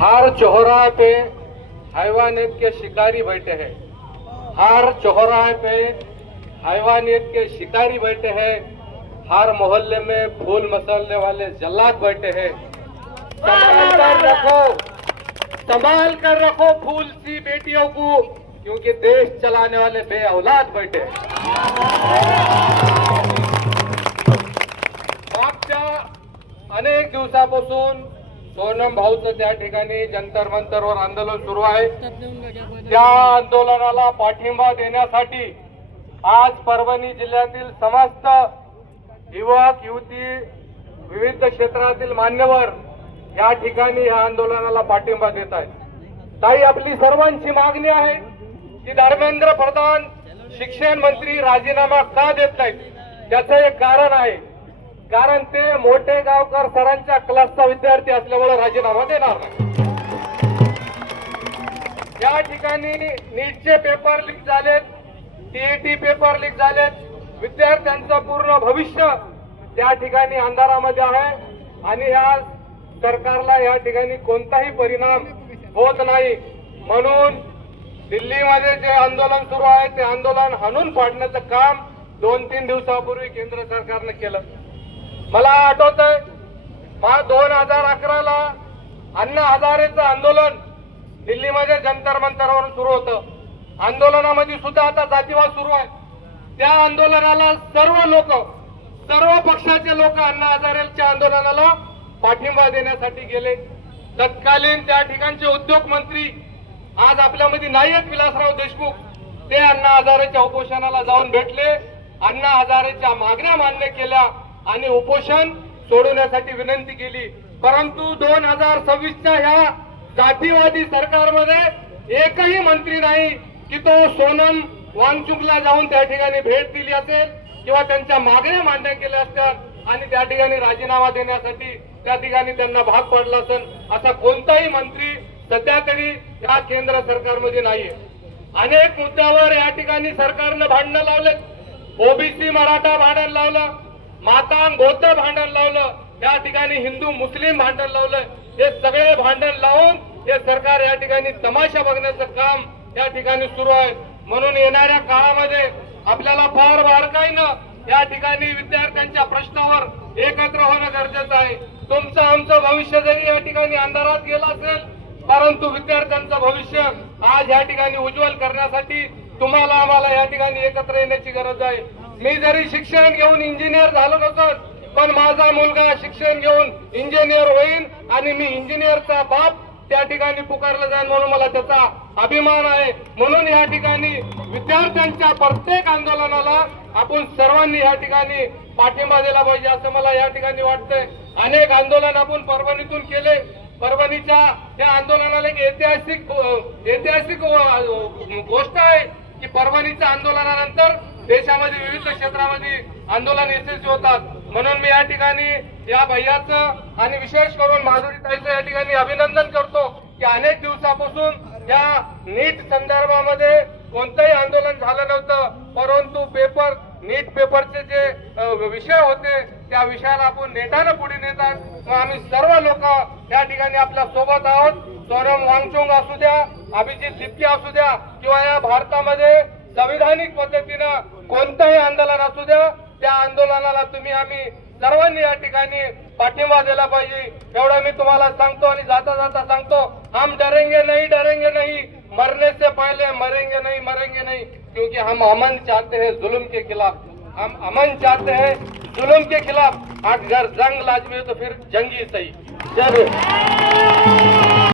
हर चौराहे पे हैवानियत के शिकारी बैठे हैं। हर चौराहे पे हैवानियत के शिकारी बैठे हैं। हर मोहल्ले में फूल मसलने वाले जल्लाद बैठे हैं। संभाल कर रखो फूल सी बेटियों को, क्योंकि देश चलाने वाले बे औलाद बैठे हैं। मागच्या अनेक दिवसापासून सोनम भाऊचं त्या ठिकाणी जंतर मंतरवर आंदोलन सुरू आहे। त्या आंदोलनाला पाठिंबा देण्यासाठी आज परभणी जिल्ह्यातील समस्त युवक युवती विविध क्षेत्रातील मान्यवर या ठिकाणी या आंदोलनाला पाठिंबा देत आहेत। ताई, आपली सर्वांची मागणी आहे की धर्मेंद्र प्रधान शिक्षण मंत्री राजीनामा का देत नाहीत? त्याचं एक कारण आहे, कारण ते मोठे गावकर सरांच्या क्लासचा विद्यार्थी असल्यामुळे राजीनामा देणार नाही। या ठिकाणी नीटचे पेपर लीक झालेत, टीईटी पेपर लीक झालेत, विद्यार्थ्यांचं पूर्ण भविष्य त्या ठिकाणी अंधारामध्ये आहे आणि या सरकारला या ठिकाणी कोणताही परिणाम होत नाही। म्हणून दिल्लीमध्ये जे आंदोलन सुरू आहे ते आंदोलन हाणून पाडण्याचं काम 2-3 दिवसापूर्वी केंद्र सरकारने केलं। मला आठवतंय 2011ला अण्णा हजारेचं आंदोलन दिल्लीमध्ये जंतर मंतरवरून सुरू होतं। आंदोलनामध्ये सुद्धा आता जातीवाद सुरू आहे। त्या आंदोलनाला सर्व पक्षाचे लोक अण्णा हजारेच्या आंदोलनाला पाठिंबा देण्यासाठी गेले। तत्कालीन त्या ठिकाणचे उद्योग मंत्री आज आपल्यामध्ये नाही आहेत, विलासराव देशमुख, ते अण्णा हजारेच्या उपोषणाला जाऊन भेटले, अण्णा हजारेच्या मागण्या मान्य केल्या आणि उपोषण सोडवण्यासाठी विनंती केली। परंतु 2026च्या ह्या जातीवादी सरकारमध्ये एकही मंत्री नाही की तो सोनम वांगचुकला जाऊन त्या ठिकाणी भेट दिली असेल किंवा त्यांच्या मागण्या मान्य केल्या असतात आणि त्या ठिकाणी राजीनामा देण्यासाठी त्या ठिकाणी त्यांना भाग पडला असेल, असा कोणताही मंत्री सध्या तरी या केंद्र सरकारमध्ये नाहीये। अनेक मुद्द्यावर या ठिकाणी सरकारनं भांडणं लावलेत। ओबीसी मराठा भांडण लावलं, मातांग बौद्ध भांडण लावलं, या ठिकाणी हिंदू मुस्लिम भांडण लावलं। हे सगळे भांडण लावून हे सरकार या ठिकाणी तमाशा बघण्याचं काम या ठिकाणी सुरू आहे। म्हणून येणाऱ्या काळामध्ये आपल्याला फार बारकाईनं या ठिकाणी विद्यार्थ्यांच्या प्रश्नावर एकत्र होणं गरजेचं आहे। तुमचं आमचं भविष्य जरी या ठिकाणी अंधारात गेलं असेल, परंतु विद्यार्थ्यांचं भविष्य आज या ठिकाणी उज्ज्वल करण्यासाठी तुम्हाला आम्हाला या ठिकाणी एकत्र येण्याची गरज आहे। मी जरी शिक्षण घेऊन इंजिनियर झालो नसत, पण माझा मुलगा शिक्षण घेऊन इंजिनियर होईल आणि मी इंजिनियरचा बाप त्या ठिकाणी पुकारला जाईल, म्हणून मला त्याचा अभिमान आहे। म्हणून या ठिकाणी विद्यार्थ्यांच्या प्रत्येक आंदोलनाला आपण सर्वांनी या ठिकाणी पाठिंबा दिला पाहिजे असं मला या ठिकाणी वाटतंय। अनेक आंदोलन आपण परभणीतून केले। परभणीच्या त्या आंदोलनाला एक ऐतिहासिक गोष्ट आहे की परभणीच्या आंदोलनानंतर देशामध्ये विविध क्षेत्रामध्ये आंदोलन यशस्वी होतात। म्हणून मी या ठिकाणी या भैयाचं आणि विशेष करून माधुरीताईचं या ठिकाणी अभिनंदन करतो की अनेक दिवसापासून या नीट संदर्भामध्ये कोणतंही आंदोलन झालं नव्हतं, परंतु नीट पेपरचे जे विषय होते त्या विषयाला आपण नेटानं पुढे नेतात। आम्ही सर्व लोक या ठिकाणी आपल्या सोबत आहोत। सोनम वांगचुक असू द्या, अभिजित लिप्के असू द्या किंवा या भारतामध्ये संविधानिक पद्धतीनं कोणतंही आंदोलन असू द्या, त्या आंदोलनाला आम्ही सर्वांनी या ठिकाणी पाठिंबा दिला पाहिजे एवढं मी तुम्हाला सांगतो। आणि जाता जाता सांगतो, हम डरेंगे नहीं, मरने से पहले मरेंगे नहीं, क्योंकि हम अमन चाहते हैं जुल्म के खिलाफ, हम अमन चाहते हैं जुल्म के खिलाफ। अगर जंग लाजमी हो तो फिर जंगी सही। जय हिंद।